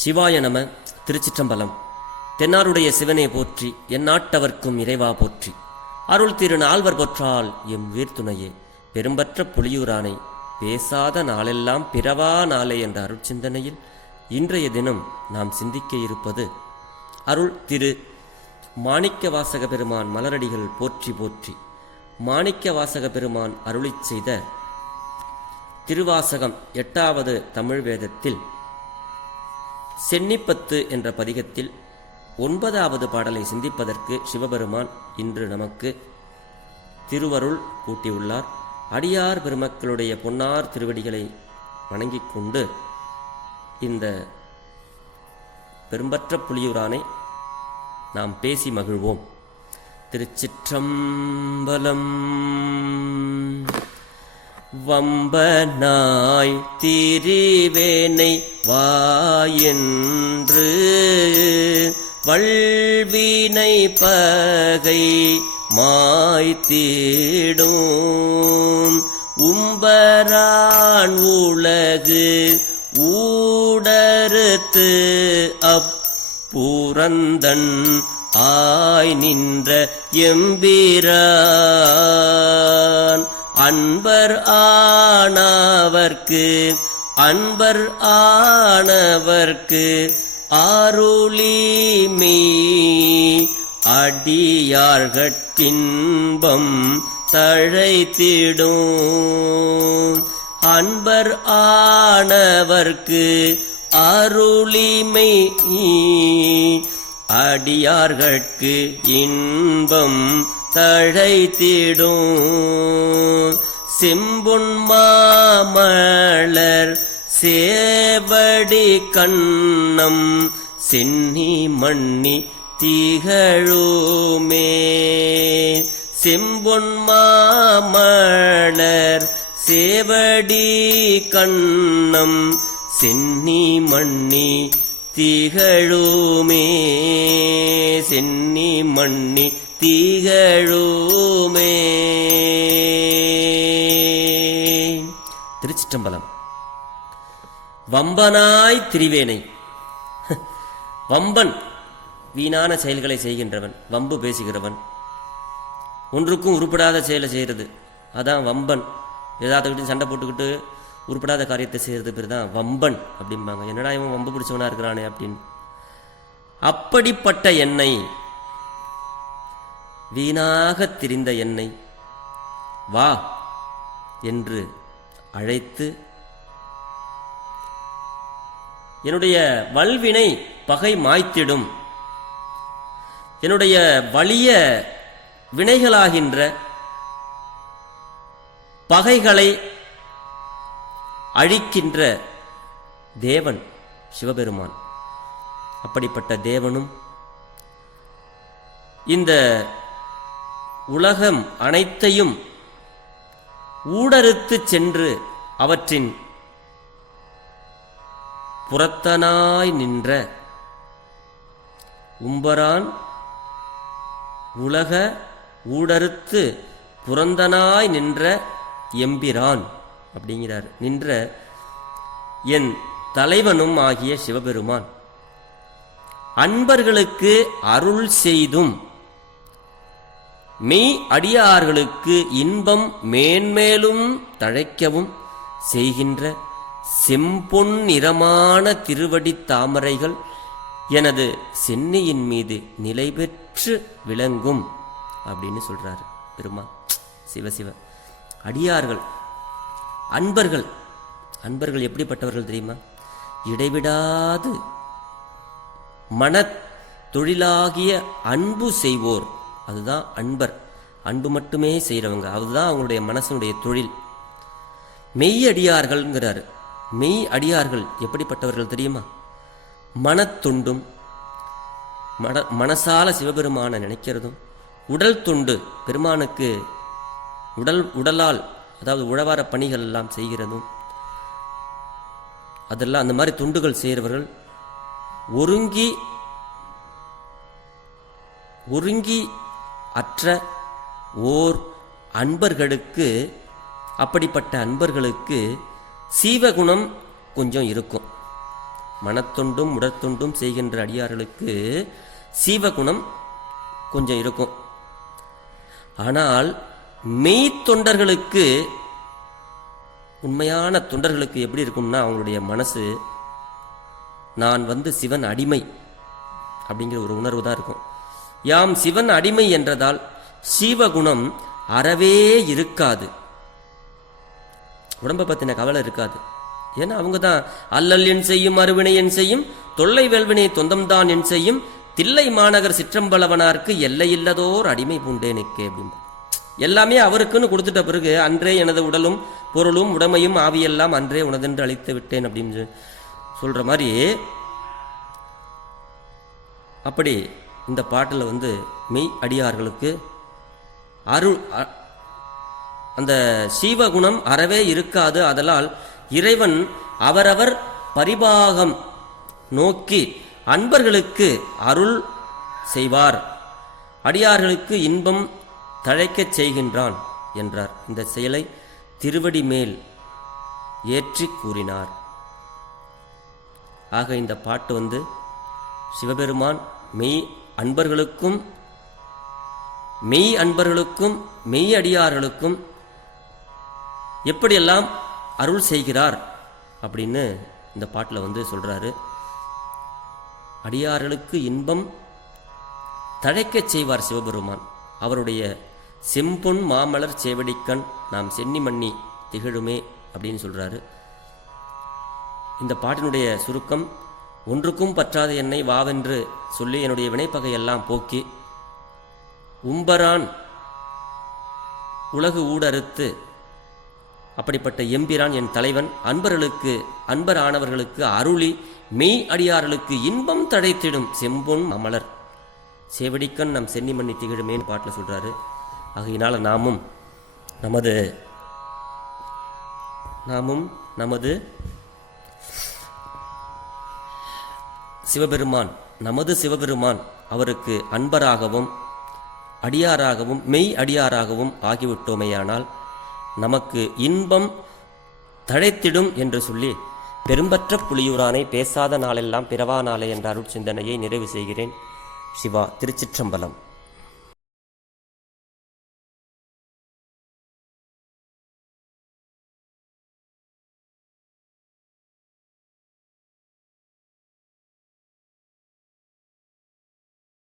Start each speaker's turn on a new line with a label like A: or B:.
A: சிவாய நம திருச்சிற்றம்பலம். தென்னாருடைய சிவனே போற்றி எந்நாட்டவர்க்கும் இறைவா போற்றி. அருள் திரு நால்வர் போற்றால் எம் வீர்த்துணையே பெரும்பற்ற புலியூரானை பேசாத நாளெல்லாம் பிறவா நாளே என்ற அருட்சிந்தனையில் இன்றைய தினம் நாம் சிந்திக்க இருப்பது அருள் திரு மாணிக்க வாசக பெருமான் மலரடிகள் போற்றி போற்றி. மாணிக்க வாசக பெருமான் அருளிச் செய்த திருவாசகம் எட்டாவது தமிழ் வேதத்தில் சென்னிப்பத்து என்ற பதிகத்தில் ஒன்பதாவது பாடலை சிந்திப்பதற்கு சிவபெருமான் இன்று நமக்கு திருவருள் கூட்டியுள்ளார். அடியார் பெருமக்களுடைய பொன்னார் திருவடிகளை வணங்கிக் கொண்டு இந்த பெரும்பற்ற புலியூரானை நாம் பேசி மகிழ்வோம். திருச்சிற்றம்பலம் வம்பனாய் திரிவேனை வாயென்று வல்வினை பகை மாய்த்தீடும். உம்பரான் உலகு ஊடறுத்து அப்புறந்தன் ஆய் நின்ற எம்பிரான். அன்பர் ஆனவர்க்கு அன்பர் ஆனவர்க்கு ஆருளிமே அடியார்கட்கின்பம் தழைத்திடும். அன்பர் ஆனவர்க்கு அருளிமை அடியார்கட்கு இன்பம் தழைத்திடும். செம்பொன் மாமலர் சேவடி கண்ணம் சென்னி மண்ணி திகழுமே. செம்பொன் மாமலர் சேவடி கண்ணம் சென்னி மண்ணி திகழுமே. சென்னி மண்ணி திகழுமே. திருச்சிற்றம்பலம். வம்பனாய் திரிவேனை. வம்பன் வீணான செயல்களை செய்கின்றவன் வம்பு பேசுகிறவன். ஒன்றுக்கும் உருப்படாத செயலை செய்கிறது. அதான் வம்பன். ஏதாவது சண்டை போட்டுக்கிட்டு உருப்படாத காரியத்தை செய்கிறது பேர் தான் வம்பன் அப்படிம்பாங்க. என்னடா இவன் வம்பு பிடிச்சவனாக இருக்கிறானே அப்படின்னு. அப்படிப்பட்ட எண்ணெய் வீணாகத் திரிந்த என்னை. வா என்று அழைத்து என்னுடைய வல்வினை பகை மாய்த்திடும். என்னுடைய வலிய வினைகளாகின்ற பகைகளை அழிக்கின்ற தேவன் சிவபெருமான். அப்படிப்பட்ட தேவனும் இந்த உலகம் அனைத்தையும் ஊடறுத்து சென்று அவற்றின் புறத்தனாய் நின்ற உம்பரான் உலக ஊடறுத்து புறந்தனாய் நின்ற எம்பிரான் அப்படிங்கிறார். நின்ற என் தலைவனும் ஆகிய சிவபெருமான். அன்பர்களுக்கு அருள் செய்தும் மெய் அடியார்களுக்கு இன்பம் மேன்மேலும் தழைக்கவும் செய்கின்ற செம்பொன் நிறமான திருவடி தாமரைகள் எனது சென்னையின் மீது நிலை பெற்று விளங்கும் அப்படின்னு சொல்றாரு பெருமா சிவசிவ அடியார்கள் அன்பர்கள். அன்பர்கள் எப்படிப்பட்டவர்கள் தெரியுமா? இடைவிடாது. மன தொழிலாகிய அன்பு செய்வோர். அதுதான் அன்பர். அன்பு மட்டுமே செய்கிறவங்க அதுதான் அவங்களுடைய மனசனுடைய தொழில். மெய் அடியார்கள்ங்கிறாரு. மெய் அடியார்கள் எப்படிப்பட்டவர்கள் தெரியுமா? மனத்துண்டும் மன மனசால சிவபெருமானை நினைக்கிறதும் உடல் துண்டு பெருமானுக்கு உடல் உடலால் அதாவது உழவார பணிகள் எல்லாம் செய்கிறதும் அதெல்லாம் அந்த மாதிரி துண்டுகள் செய்கிறவர்கள் ஒருங்கி ஒருங்கி அற்ற ஓர் அன்பர்களுக்கு அப்படிப்பட்ட அன்பர்களுக்கு சீவகுணம் கொஞ்சம் இருக்கும். மனத்தொண்டும் உடற்தொண்டும் செய்கின்ற அடியார்களுக்கு சீவகுணம் கொஞ்சம் இருக்கும். ஆனால் மெய் தொண்டர்களுக்கு உண்மையான தொண்டர்களுக்கு எப்படி இருக்கும்னா அவங்களுடைய மனசு நான் வந்து சிவன் அடிமை அப்படிங்கிற ஒரு உணர்வு தான் இருக்கும். யாம் சிவன் அடிமை என்றதால் சீவகுணம் அறவே இருக்காது. உடம்பை பற்றின கவலை இருக்காது. ஏன்னா அவங்க தான் அல்லல் என் செய்யும் அருவினை என் செய்யும் தொல்லை வேள்வினை தொந்தம்தான் என் செய்யும் தில்லை மாநகர் சிற்றம்பலவனாருக்கு எல்லையில்லதோர் அடிமை பூண்டேனுக்கு அப்படின்னு எல்லாமே அவருக்குன்னு கொடுத்துட்ட பிறகு அன்றே எனது உடலும் பொருளும் உடமையும் ஆவியெல்லாம் அன்றே உனதென்று அழித்து விட்டேன் அப்படின்னு சொல்ற மாதிரி அப்படி இந்த பாட்டில் வந்து மெய் அடியார்களுக்கு அருள் அ- அந்த சீவகுணம் அறவே இருக்காது அதனால் இறைவன் அவரவர் பரிபாகம் நோக்கி அன்பர்களுக்கு அருள் செய்வார். அடியார்களுக்கு இன்பம் தழைக்கச் செய்கின்றான் என்றார். இந்த செயலை திருவடி மேல் ஏற்றி கூறினார். ஆக இந்த பாட்டு வந்து சிவபெருமான் மெய் அன்பர்களுக்கும் மெய் அன்பர்களுக்கும் மெய் அடியார்களுக்கும் எப்படியெல்லாம் அருள் செய்கிறார் அப்படின்னு இந்த பாட்டில் வந்து சொல்கிறாரு அடியார்களுக்கு இன்பம் தழைக்கச் செய்வார் சிவபெருமான். அவருடைய செம்பொன் மாமலர் சேவடிக்கண் நாம் சென்னி மன்னி திகழுமே அப்படின்னு சொல்கிறாரு இந்த பாட்டினுடைய சுருக்கம் ஒன்றுக்கும் பற்றாத என்னை வாவென்று சொல்லி என்னுடைய வினைப்பகையெல்லாம் போக்கி உம்பரான் உலகு ஊடறுத்து அப்படிப்பட்ட எம்பிரான் என் தலைவன் அன்பர்களுக்கு அன்பரானவர்களுக்கு அருளி மெய் அடியார்களுக்கு இன்பம் தழைத்திடும் செம்பொன் அமலர். சேவடிக்கண் நம் சென்னிமண்ணி திகழுமேன்னு பாட்டில் சொல்கிறாரு ஆகையினால் நாமும் நமது நாமும் நமது சிவபெருமான் நமது சிவபெருமான் அவருக்கு அன்பராகவும் அடியாராகவும் மெய் அடியாராகவும் ஆகிவிட்டோமேயானால் நமக்கு இன்பம் தழைத்திடும் என்று சொல்லி பெரும்பற்ற புலியூரானை பேசாத நாளெல்லாம் பிறவா நாளே என்ற அருட்சிந்தனையை நிறைவு செய்கிறேன். சிவா திருச்சிற்றம்பலம்.